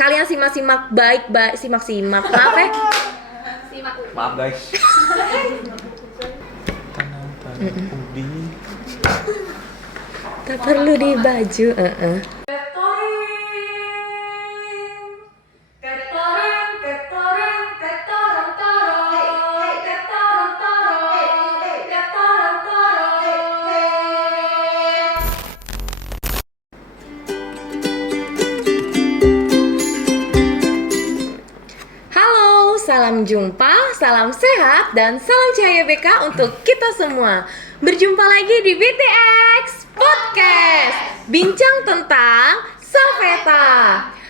kalian simak-simak baik-baik, simak-simak. Maaf ya. Maaf guys. Tanam ubi. Tak perlu di baju. Halo, salam jumpa, salam sehat, dan salam cahaya BK untuk kita semua. Berjumpa lagi di BTX Podcast, bincang tentang Safeta.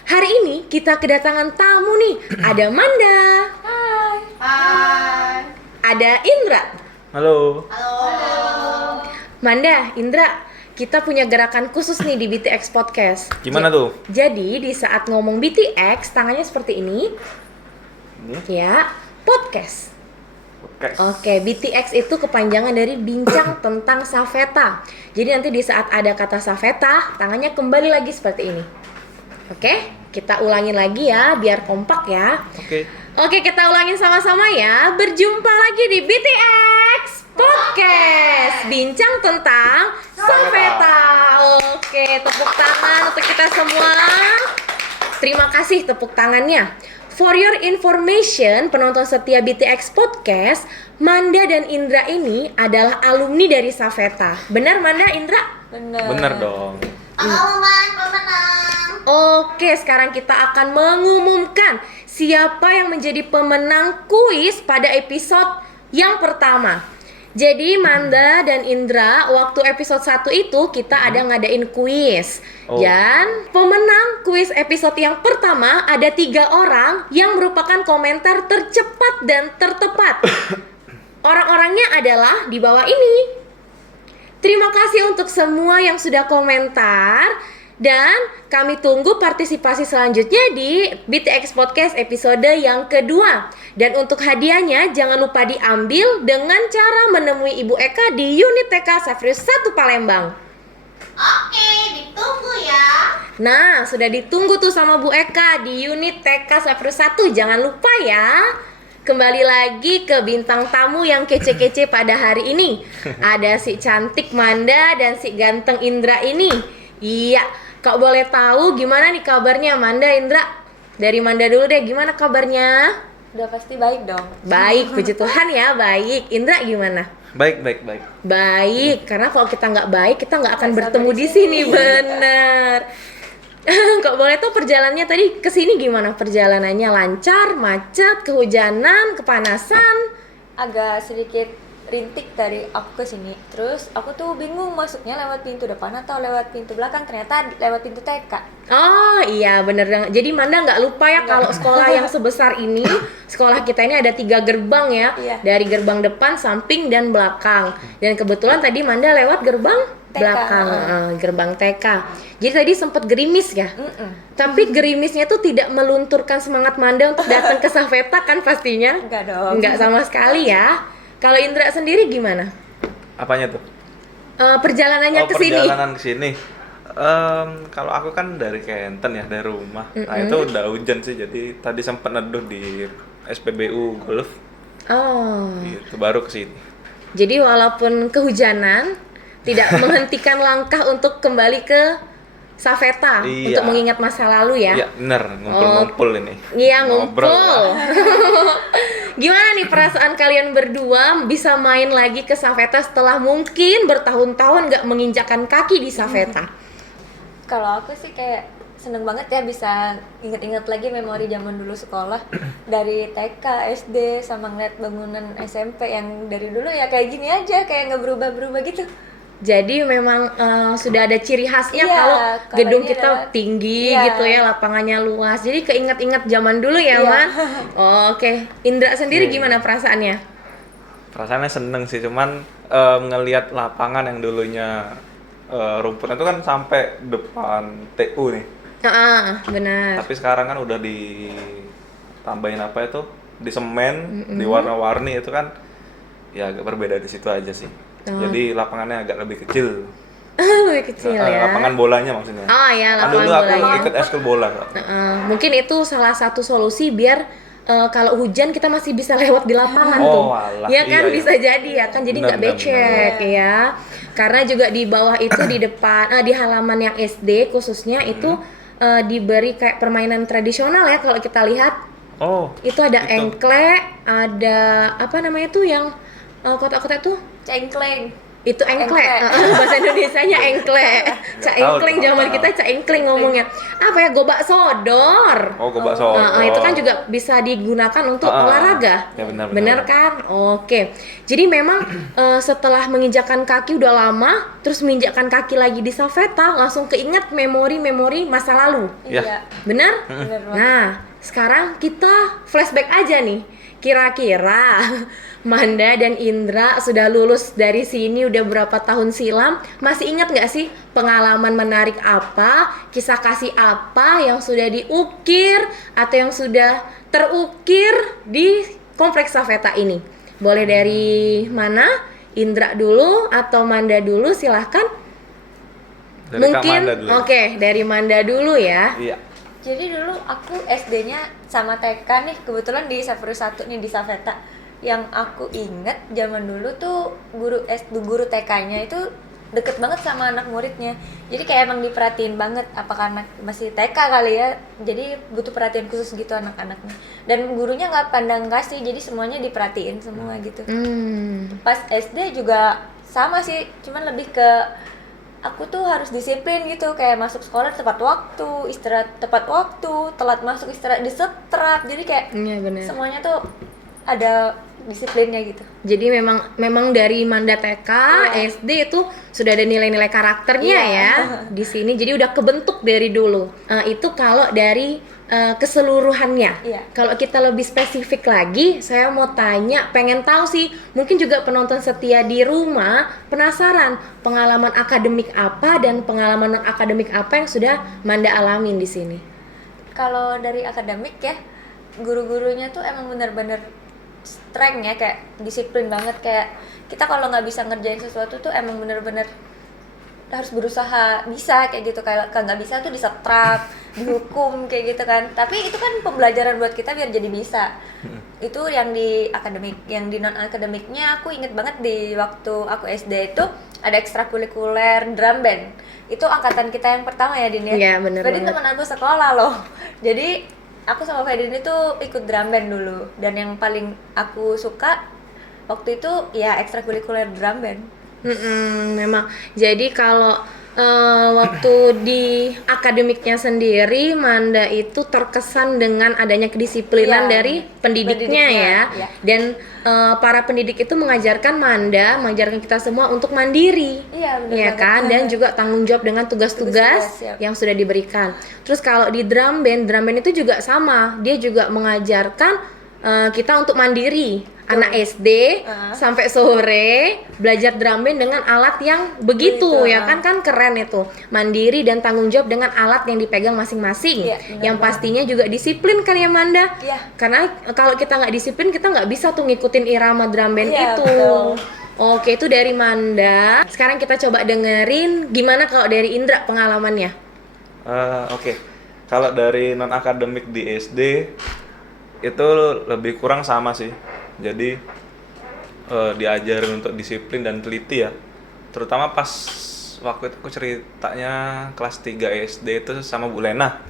Hari ini kita kedatangan tamu nih. Ada Manda. Hai. Ada Indra. Halo. Manda, Indra, kita punya gerakan khusus nih di BTX Podcast. Gimana tuh? Jadi di saat ngomong BTX, tangannya seperti ini. Ya, podcast. Oke, BTX itu kepanjangan dari bincang tentang Safeta. Jadi nanti di saat ada kata Safeta, tangannya kembali lagi seperti ini. Oke, kita ulangin lagi ya, biar kompak ya. Oke, kita ulangin sama-sama ya. Berjumpa lagi di BTX Podcast, bincang tentang Safeta. Oke, tepuk tangan untuk kita semua. Terima kasih tepuk tangannya. For your information, penonton setia BTX Podcast, Manda dan Indra ini adalah alumni dari Safeta. Benar Manda, Indra? Bener dong. Pengumuman pemenang. Oke, sekarang kita akan mengumumkan siapa yang menjadi pemenang kuis pada episode yang pertama. Jadi Manda dan Indra, waktu episode 1 itu kita ada ngadain kuis. Dan pemenang kuis episode yang pertama ada 3 orang yang merupakan komentar tercepat dan tertepat. Orang-orangnya adalah di bawah ini. Terima kasih untuk semua yang sudah komentar. Dan kami tunggu partisipasi selanjutnya di BTX Podcast episode yang kedua. Dan untuk hadiahnya jangan lupa diambil dengan cara menemui Ibu Eka di unit TK Safrius 1 Palembang. Oke, ditunggu ya. Nah, sudah ditunggu tuh sama Bu Eka di unit TK Safrius 1. Jangan lupa ya. Kembali lagi ke bintang tamu yang kece-kece pada hari ini. Ada si cantik Manda dan si ganteng Indra ini. Iya, kau boleh tahu gimana nih kabarnya Manda, Indra? Dari Manda dulu deh, gimana kabarnya? Udah pasti baik dong. Baik, puji Tuhan ya, baik. Indra gimana? Baik. Baik, karena kalau kita nggak baik, kita nggak akan bertemu di sini, bener. Kok boleh tahu perjalanannya tadi ke sini gimana? Perjalanannya lancar, macet, kehujanan, kepanasan? Agak sedikit rintik dari aku ke sini. Terus aku tuh bingung masuknya lewat pintu depan atau lewat pintu belakang. Ternyata lewat pintu TK. Oh iya bener. Jadi Manda nggak lupa ya kalau sekolah yang sebesar ini, sekolah kita ini ada 3 gerbang ya. Iya. Dari gerbang depan, samping, dan belakang. Dan kebetulan tadi Manda lewat gerbang TK. belakang, gerbang TK. Jadi tadi sempat gerimis ya. Tapi gerimisnya tuh tidak melunturkan semangat Manda untuk datang ke Safeta kan pastinya? Enggak dong. Enggak sama sekali ya. Kalau Indra sendiri gimana? Apanya tuh? Perjalanannya ke sini. Perjalanan ke sini. Kalau aku kan dari Kenten ya, dari rumah. Nah, itu udah hujan sih, jadi tadi sempat neduh di SPBU Golf. Oh. Itu baru ke sini. Jadi walaupun kehujanan tidak menghentikan langkah untuk kembali ke Safeta Iya. untuk mengingat masa lalu ya. Iya, bener, ngumpul-ngumpul ini. Iya, Ngobrol. ngumpul. Gimana nih perasaan kalian berdua bisa main lagi ke Safeta setelah mungkin bertahun-tahun nggak menginjakkan kaki di Safeta? Kalau aku sih kayak seneng banget ya bisa inget-inget lagi memori zaman dulu sekolah. Dari TK, SD, sama ngeliat bangunan SMP yang dari dulu ya kayak gini aja, kayak nggak berubah-berubah gitu. Jadi memang sudah ada ciri khasnya Iya, kalau kalau gedung ini kita lewat- tinggi iya. gitu ya, lapangannya luas. Jadi keinget-inget zaman dulu ya, Iya. Man. Oke. Indra sendiri Oke. gimana perasaannya? Perasaannya seneng sih, cuman ngelihat lapangan yang dulunya rumputnya itu kan sampai depan TU nih. Benar. Tapi sekarang kan udah ditambahin apa itu? Di semen, diwarna-warni itu kan ya agak berbeda di situ aja sih. Jadi lapangannya agak lebih kecil. Lebih kecil ya. Lapangan bolanya maksudnya. Oh ya, Kan lapangan dulu aku bolanya. ikut eskul bola kok. Mungkin itu salah satu solusi biar kalau hujan kita masih bisa lewat di lapangan Oh, tuh. alah, Ya kan iya, iya. bisa jadi ya kan jadi Benar, nggak benar, becek ya. Karena juga di bawah itu di depan di halaman yang SD khususnya itu diberi kayak permainan tradisional ya kalau kita lihat. Oh. Itu ada itu. engklek, ada apa namanya tuh yang kotak-kotak tuh? Cengkleng. Itu engklek. Engklek. Bahasa Indonesianya engklek. Cak tahu engkleng tuh, zaman apa. kita cak engkleng ngomongnya. Apa ya gobak sodor. Oh, gobak sodor. Itu kan juga bisa digunakan untuk olahraga. Ya, benar. Benar kan? Oke. Jadi memang setelah menginjakkan kaki udah lama, terus menginjakkan kaki lagi di Saveta, langsung keinget memori-memori masa lalu. Ya. Iya. Benar? Bener banget. Nah, sekarang kita flashback aja nih. Kira-kira Manda dan Indra sudah lulus dari sini udah berapa tahun silam? Masih ingat nggak sih pengalaman menarik apa, kisah kasih apa yang sudah diukir atau yang sudah terukir di Kompleks Saveta ini? Boleh dari mana? Indra dulu atau Manda dulu? Silahkan. Dari Kak Mungkin, Manda dulu. oke, dari Manda dulu ya. Iya. Jadi dulu aku SD-nya sama TK nih, kebetulan di Saveru 1 nih di Saveta. Yang aku inget zaman dulu tuh guru TK-nya itu deket banget sama anak muridnya. Jadi kayak emang diperhatiin banget, apakah anak masih TK kali ya. Jadi butuh perhatian khusus gitu anak-anaknya. Dan gurunya nggak pandang kasih, jadi semuanya diperhatiin semua gitu. Pas SD juga sama sih, cuman lebih ke aku tuh harus disiplin gitu, kayak masuk sekolah tepat waktu, istirahat tepat waktu, telat masuk istirahat disetrap. Jadi kayak Iya benar. semuanya tuh ada disiplinnya gitu. Jadi memang dari Manda TK, SD itu sudah ada nilai-nilai karakternya Iya. ya di sini. Jadi udah kebentuk dari dulu. Itu kalau dari keseluruhannya. Iya. Kalau kita lebih spesifik lagi, saya mau tanya, pengen tahu sih, mungkin juga penonton setia di rumah penasaran pengalaman akademik apa dan pengalaman non akademik apa yang sudah Manda alamin di sini. Kalau dari akademik ya, guru-gurunya tuh emang bener-bener strength ya, kayak disiplin banget. Kayak kita kalau nggak bisa ngerjain sesuatu tuh emang bener-bener harus berusaha bisa kayak gitu. Kayak nggak bisa tuh disetrap, dihukum kayak gitu kan. Tapi itu kan pembelajaran buat kita biar jadi bisa. Itu yang di akademik. Yang di non akademiknya aku inget banget di waktu aku SD itu ada ekstrakurikuler drum band. Itu angkatan kita yang pertama ya, Din ya. Iya, bener Fedin banget. teman aku sekolah loh. Jadi aku sama Fedin itu ikut drum band dulu. Dan yang paling aku suka waktu itu ya ekstrakurikuler drum band. Memang. Jadi kalau waktu di akademiknya sendiri, Manda itu terkesan dengan adanya kedisiplinan Iya, dari pendidiknya ya. iya. Dan para pendidik itu mengajarkan mengajarkan kita semua untuk mandiri. Iya, benar Ya banget. kan, dan juga tanggung jawab dengan tugas-tugas Tugas-tugas, siap. yang sudah diberikan. Terus kalau di drum band itu juga sama. Dia juga mengajarkan kita untuk mandiri. Anak SD sampai sore belajar drum band dengan alat yang begitu ya kan keren itu. Mandiri dan tanggung jawab dengan alat yang dipegang masing-masing. Iya, benar Yang pastinya juga disiplin kan ya Manda? Iya. Karena kalau kita nggak disiplin kita nggak bisa tuh ngikutin irama drum band Iya, itu. betul. Oke, itu dari Manda. Sekarang kita coba dengerin gimana kalau dari Indra pengalamannya. Oke. Kalau dari non akademik di SD itu lebih kurang sama sih. Jadi diajarin untuk disiplin dan teliti ya. Terutama pas waktu itu aku ceritanya kelas 3 SD itu sama Bu Lena.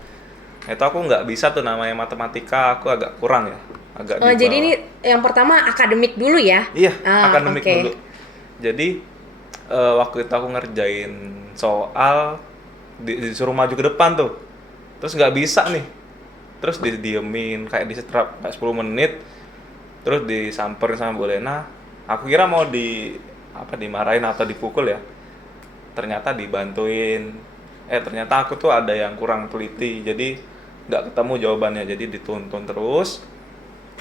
Itu aku nggak bisa tuh namanya matematika, aku agak kurang ya. Agak di Jadi bawah. ini yang pertama akademik dulu ya? Iya, akademik oke. dulu. Jadi waktu itu aku ngerjain soal disuruh maju ke depan tuh. Terus nggak bisa nih. Terus didiemin kayak disetrap kayak 10 menit. Terus disamperin sama Bu Lena. Aku kira mau dimarahin atau dipukul ya. Ternyata dibantuin. Ternyata aku tuh ada yang kurang teliti. Jadi nggak ketemu jawabannya. Jadi dituntun terus.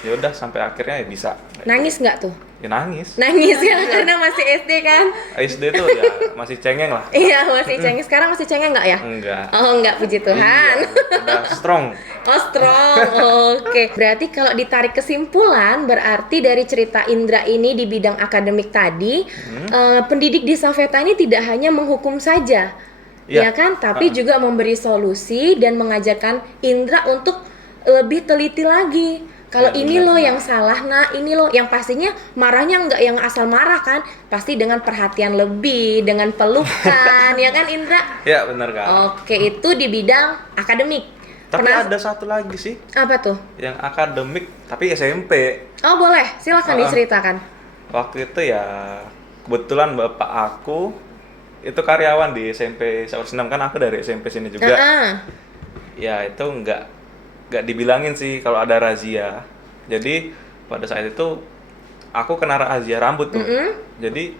ya udah sampai akhirnya ya bisa. Nangis nggak tuh? Ya nangis. Nangis ya karena masih SD kan? SD tuh ya masih cengeng lah. Iya masih cengeng. Sekarang masih cengeng nggak ya? Enggak. Oh nggak, puji Tuhan. Iya, udah strong. Oh strong, oke. Berarti kalau ditarik kesimpulan, berarti dari cerita Indra ini di bidang akademik tadi, pendidik di Saveta ini tidak hanya menghukum saja, Iya. ya kan? Tapi juga memberi solusi dan mengajarkan Indra untuk lebih teliti lagi. Kalau Ya, ini benar, loh benar. yang salah, nah ini loh yang pastinya marahnya nggak yang asal marah kan, pasti dengan perhatian lebih, dengan pelukan, ya kan Indra? Ya benar Kak. Oke, itu di bidang akademik. Tapi Pernah- ada satu lagi sih apa tuh? yang akademik tapi SMP. Oh boleh, silakan diceritakan. Waktu itu ya kebetulan bapak aku itu karyawan di SMP Saur Senam, kan aku dari SMP sini juga. Ya itu nggak dibilangin sih kalau ada razia. Jadi pada saat itu aku kena razia rambut tuh. Jadi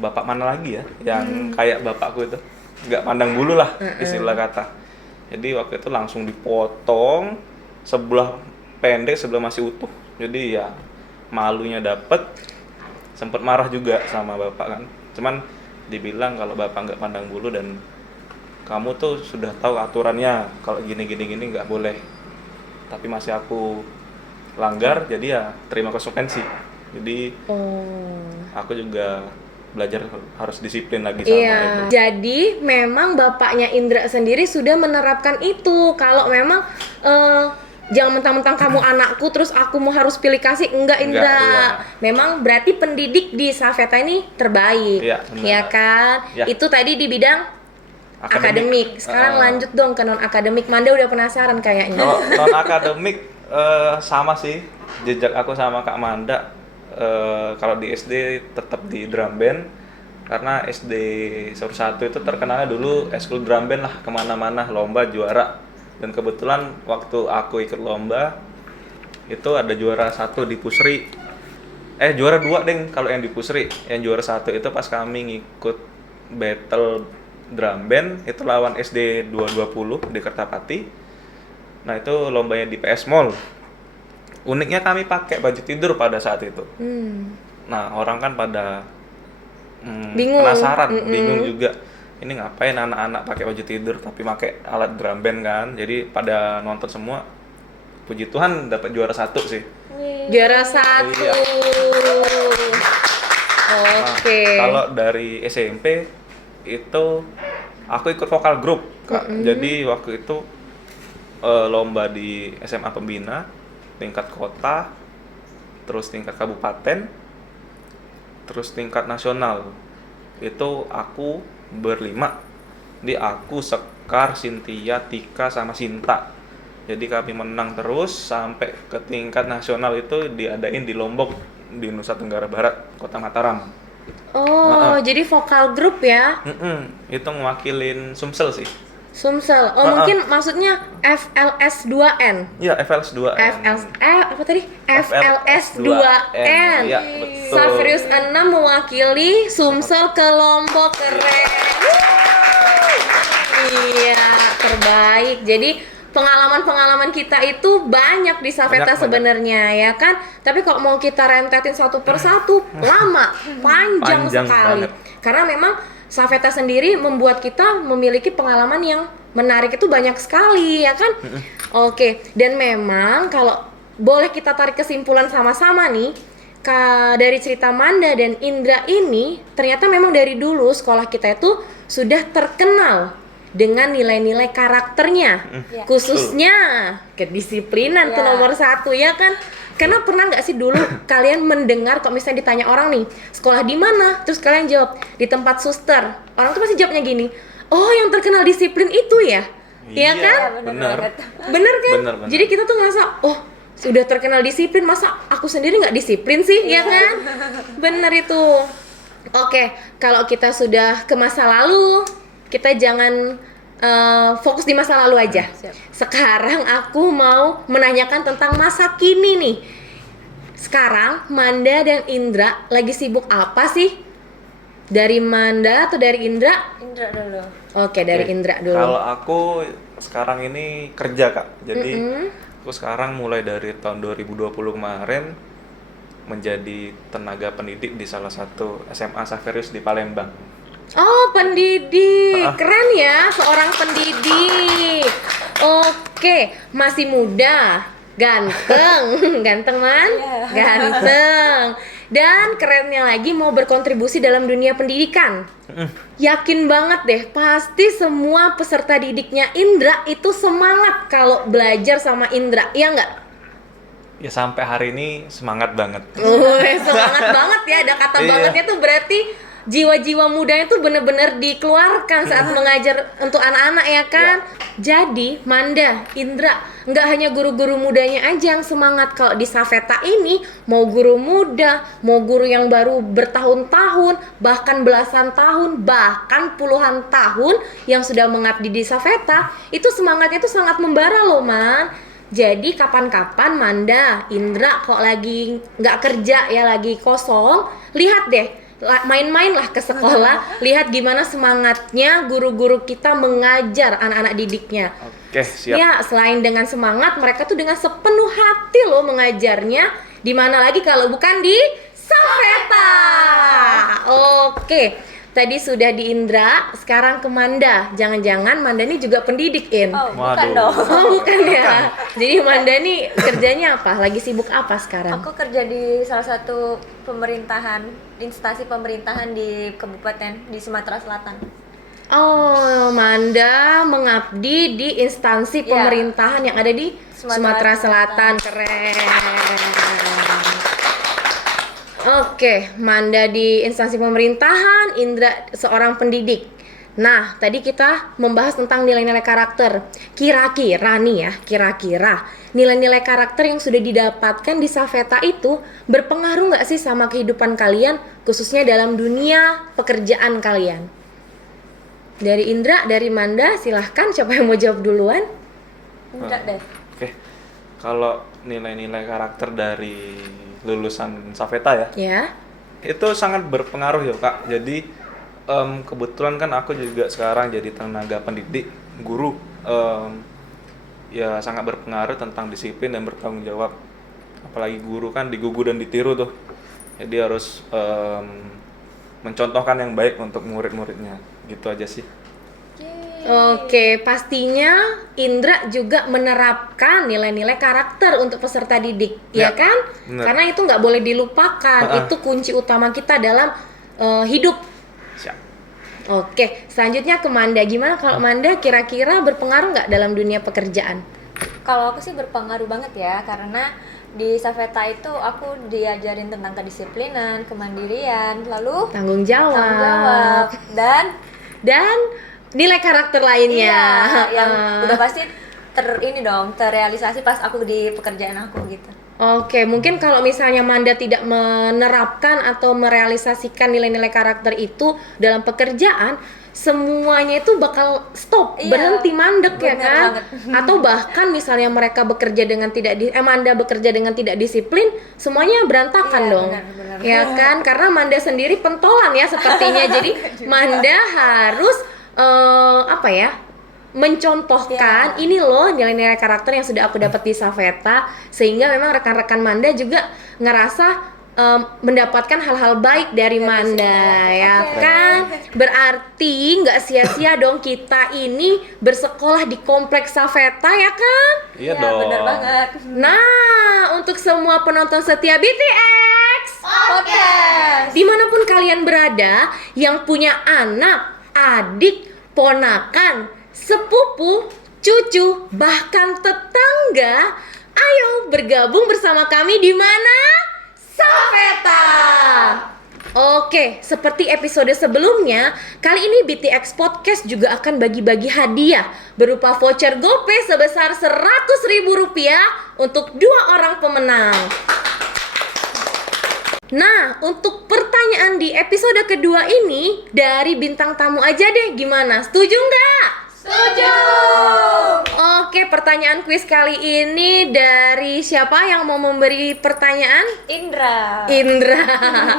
bapak mana lagi ya yang kayak bapakku itu, nggak pandang bulu lah istilah kata. Jadi waktu itu langsung dipotong sebelah pendek, sebelah masih utuh. Jadi ya malunya dapet, sempet marah juga sama bapak kan. Cuman dibilang kalau bapak nggak pandang bulu dan kamu tuh sudah tahu aturannya, kalau gini nggak boleh. Tapi masih aku langgar, jadi ya terima konsekuensi. Jadi aku juga belajar harus disiplin lagi sama Iya. itu. Jadi memang bapaknya Indra sendiri sudah menerapkan itu. Kalau memang jangan mentang-mentang kamu anakku terus aku mau harus pilih kasih, enggak Indra. iya. Memang berarti pendidik di Saveta ini terbaik. Iya, benar. Ya kan? Ya. Itu tadi di bidang akademik. Sekarang lanjut dong ke non akademik. Manda udah penasaran kayaknya. Kalau non akademik sama sih jejak aku sama Kak Manda. Kalau di SD tetap di drum band, karena SD Saur 1 itu terkenalnya dulu eskul drum band lah, kemana-mana lomba juara. Dan kebetulan waktu aku ikut lomba itu ada juara 1 di Pusri, juara 2 deng kalau yang di Pusri. Yang juara 1 itu pas kami ngikut battle drum band itu lawan SD 220 di Kertapati. Nah itu lombanya di PS Mall. Uniknya kami pakai baju tidur pada saat itu. Nah orang kan pada Bingung. penasaran, bingung juga. Ini ngapain anak-anak pakai baju tidur tapi pakai alat drum band kan? Jadi pada nonton semua. Puji Tuhan dapat juara 1 sih. Juara 1. Iya. Oke. Nah, kalau dari SMP itu aku ikut vokal grup, Kak. Jadi waktu itu lomba di SMA Pembina tingkat kota, terus tingkat kabupaten, terus tingkat nasional. Itu aku berlima. Di aku, Sekar, Cynthia, Tika sama Sinta. Jadi kami menang terus sampai ke tingkat nasional, itu diadain di Lombok di Nusa Tenggara Barat, Kota Mataram. Jadi vokal grup ya. Itu mewakilin Sumsel sih. Sumsel. Mungkin maksudnya FLS 2N. Iya, FLS 2N. Apa tadi? FLS 2N. Iya, betul. Saverius 6 mewakili Sumsel ke Lombok, keren. Iya, terbaik. Jadi pengalaman-pengalaman kita itu banyak di Saveta Banyak. sebenarnya ya kan. Tapi kalau mau kita rentetin satu persatu lama, panjang Panjang sekali. banget. Karena memang Saveta sendiri membuat kita memiliki pengalaman yang menarik itu banyak sekali ya kan. Oke, dan memang kalau boleh kita tarik kesimpulan sama-sama nih, dari cerita Manda dan Indra ini ternyata memang dari dulu sekolah kita itu sudah terkenal dengan nilai-nilai karakternya, Ya. khususnya kedisiplinan tuh Ya. nomor 1 ya kan. Karena pernah nggak sih dulu kalian mendengar kok misalnya ditanya orang nih, sekolah di mana? Terus kalian jawab di tempat suster. Orang tuh pasti jawabnya gini, oh yang terkenal disiplin itu ya, ya kan? Iya, benar banget. Bener kan? Bener. Jadi kita tuh ngerasa, oh sudah terkenal disiplin, masa aku sendiri nggak disiplin sih, ya kan? Bener itu. Oke, kalau kita sudah ke masa lalu, kita jangan fokus di masa lalu aja. Siap. Sekarang aku mau menanyakan tentang masa kini nih. Sekarang Manda dan Indra lagi sibuk apa sih? Dari Manda atau dari Indra? Indra dulu. Oke, dari Indra dulu. Kalau aku sekarang ini kerja, Kak. Jadi Aku sekarang mulai dari tahun 2020 kemarin menjadi tenaga pendidik di salah satu SMA Xaverius di Palembang. Oh, pendidik. Ah. Keren ya, seorang pendidik. Oke, masih muda, ganteng. Ganteng, Man? Iya. Ganteng. Dan kerennya lagi mau berkontribusi dalam dunia pendidikan. Yakin banget deh, pasti semua peserta didiknya Indra itu semangat kalau belajar sama Indra, iya nggak? Ya sampai hari ini semangat banget. Semangat banget ya, ada kata Iya. bangetnya tuh berarti jiwa-jiwa mudanya tuh bener-bener dikeluarkan saat mengajar untuk anak-anak ya kan? Jadi Manda, Indra, nggak hanya guru-guru mudanya aja yang semangat. Kalau di Safeta ini, mau guru muda, mau guru yang baru bertahun-tahun, bahkan belasan tahun, bahkan puluhan tahun yang sudah mengabdi di Safeta, itu semangatnya tuh sangat membara loh, Man. Jadi kapan-kapan Manda, Indra kok lagi nggak kerja ya, lagi kosong, lihat deh, main-mainlah ke sekolah, lihat gimana semangatnya guru-guru kita mengajar anak-anak didiknya. Oke, siap. Ya, selain dengan semangat, mereka tuh dengan sepenuh hati loh mengajarnya. Di mana lagi kalau bukan di Safeta. Oke, tadi sudah di Indra, sekarang ke Manda. Jangan-jangan Manda ini juga pendidik, In. Oh, bukan Waduh. dong. Oh, bukan ya. Jadi Manda nih kerjanya apa? Lagi sibuk apa sekarang? Aku kerja di salah satu pemerintahan, instansi pemerintahan di kabupaten di Sumatera Selatan. Oh, Manda mengabdi di instansi Ya. pemerintahan yang ada di Sumatera Sumatera Selatan. Keren. Oke, Manda di instansi pemerintahan, Indra seorang pendidik. Nah, tadi kita membahas tentang nilai-nilai karakter. Kira-kira nih ya, kira-kira nilai-nilai karakter yang sudah didapatkan di Safeta itu berpengaruh nggak sih sama kehidupan kalian, khususnya dalam dunia pekerjaan kalian? Dari Indra, dari Manda, silahkan siapa yang mau jawab duluan? Enggak deh. Oke. Kalau nilai-nilai karakter dari lulusan Safeta ya, Ya. itu sangat berpengaruh ya Kak. Jadi kebetulan kan aku juga sekarang jadi tenaga pendidik, guru. Ya sangat berpengaruh tentang disiplin dan bertanggung jawab. Apalagi guru kan digugu dan ditiru tuh. Jadi harus mencontohkan yang baik untuk murid-muridnya. Gitu aja sih. Oke, pastinya Indra juga menerapkan nilai-nilai karakter untuk peserta didik, ya Ya, kan? bener. Karena itu nggak boleh dilupakan, itu kunci utama kita dalam hidup. Siap. Oke, selanjutnya ke Manda. Gimana kalau Manda kira-kira berpengaruh nggak dalam dunia pekerjaan? Kalau aku sih berpengaruh banget ya, karena di Safeta itu aku diajarin tentang kedisiplinan, kemandirian, lalu Tanggung jawab, tanggung jawab dan nilai karakter lainnya. iya, yang udah pasti terrealisasi pas aku di pekerjaan aku gitu. Oke, mungkin kalau misalnya Manda tidak menerapkan atau merealisasikan nilai-nilai karakter itu dalam pekerjaan, semuanya itu bakal stop, Iya, berhenti mandek ya bener kan? banget. Atau bahkan misalnya mereka bekerja dengan Manda bekerja dengan tidak disiplin, semuanya berantakan Iya, dong. benar. Ya kan? Karena Manda sendiri pentolan ya sepertinya. Jadi Manda harus mencontohkan ini loh nilai-nilai karakter yang sudah aku dapat di Safeta, sehingga memang rekan-rekan Manda juga ngerasa mendapatkan hal-hal baik dari Manda, ya Oke. kan? Berarti nggak sia-sia dong kita ini bersekolah di kompleks Safeta, ya kan? Iya Iya, dong. bener banget. Nah, untuk semua penonton setia BTX, Podcast. dimanapun kalian berada, yang punya anak, adik, ponakan, sepupu, cucu, bahkan tetangga, ayo bergabung bersama kami di mana? Safeta. Oke, seperti episode sebelumnya, kali ini BTX Podcast juga akan bagi-bagi hadiah berupa voucher GoPay sebesar Rp100.000 untuk 2 orang pemenang. Nah, untuk pertanyaan di episode kedua ini dari bintang tamu aja deh, gimana? Setuju nggak? Setuju. Oke, pertanyaan kuis kali ini dari siapa yang mau memberi pertanyaan? Indra. Indra.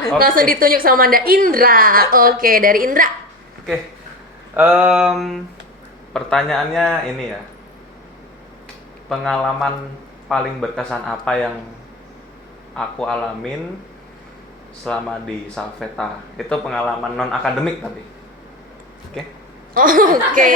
Oke. Langsung ditunjuk sama Manda. Indra. Oke, dari Indra. Oke. Pertanyaannya ini ya. Pengalaman paling berkesan apa yang aku alamin selama di Salveta. Itu pengalaman non akademik tapi. Oke. Oke.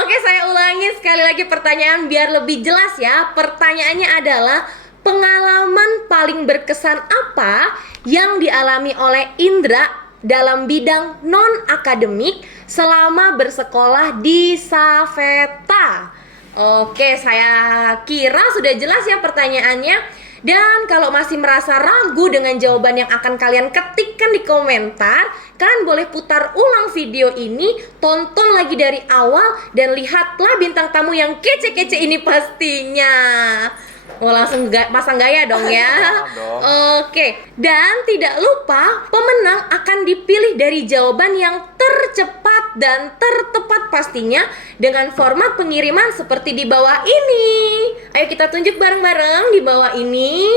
Oke, saya ulangi sekali lagi pertanyaan biar lebih jelas ya. Pertanyaannya adalah pengalaman paling berkesan apa yang dialami oleh Indra dalam bidang non akademik selama bersekolah di Salveta. Oke, saya kira sudah jelas ya pertanyaannya. Dan kalau masih merasa ragu dengan jawaban yang akan kalian ketikkan di komentar, kalian boleh putar ulang video ini, tonton lagi dari awal, dan lihatlah bintang tamu yang kece-kece ini pastinya. Oh, langsung pasang gaya dong ya. Dong. Oke, dan tidak lupa pemenang akan dipilih dari jawaban yang tercepat dan tertepat pastinya dengan format pengiriman seperti di bawah ini. Ayo kita tunjuk bareng-bareng di bawah ini.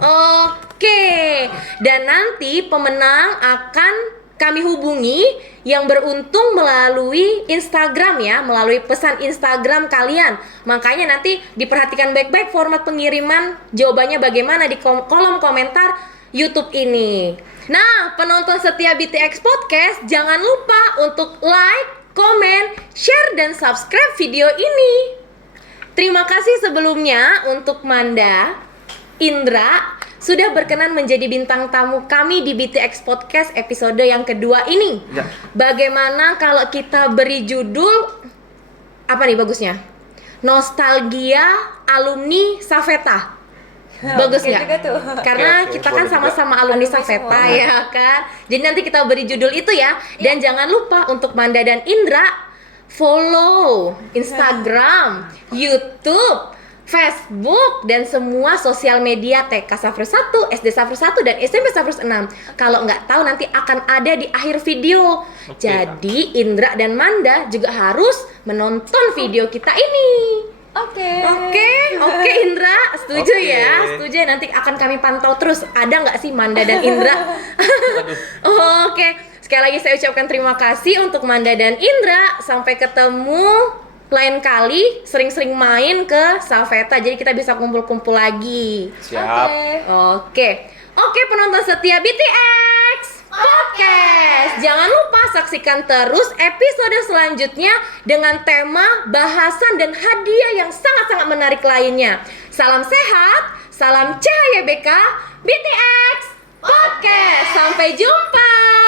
Oke, dan nanti pemenang akan kami hubungi yang beruntung melalui Instagram ya, melalui pesan Instagram kalian. Makanya nanti diperhatikan baik-baik format pengiriman jawabannya bagaimana di kolom komentar YouTube ini. Nah, penonton setia BTX Podcast, jangan lupa untuk like, komen, share, dan subscribe video ini. Terima kasih sebelumnya untuk Manda, Indra, sudah berkenan menjadi bintang tamu kami di BTX Podcast episode yang kedua ini. Ya. Bagaimana kalau kita beri judul apa nih bagusnya? Nostalgia Alumni Salveta. Bagus Oke nggak? juga tuh. Karena Oke, kita kan boleh sama-sama alumni Alumni Salveta semua. ya kan. Jadi nanti kita beri judul itu ya. Dan jangan lupa untuk Manda dan Indra follow Instagram, YouTube, Facebook, dan semua sosial media TK Safri 1, SD Safri 1, dan SMP Safri 6. Kalau nggak tahu nanti akan ada di akhir video. Oke. Jadi Indra dan Manda juga harus menonton video kita ini. Oke Indra, setuju Oke. ya? Setuju ya, nanti akan kami pantau terus. Ada nggak sih Manda dan Indra? Oke, sekali lagi saya ucapkan terima kasih untuk Manda dan Indra. Sampai ketemu lain kali, sering-sering main ke Salveta, jadi kita bisa kumpul-kumpul lagi. Siap. Oke, penonton setia BTX Podcast. Jangan lupa saksikan terus episode selanjutnya dengan tema, bahasan, dan hadiah yang sangat-sangat menarik lainnya. Salam sehat, salam cahaya BK, BTX Podcast. Sampai jumpa.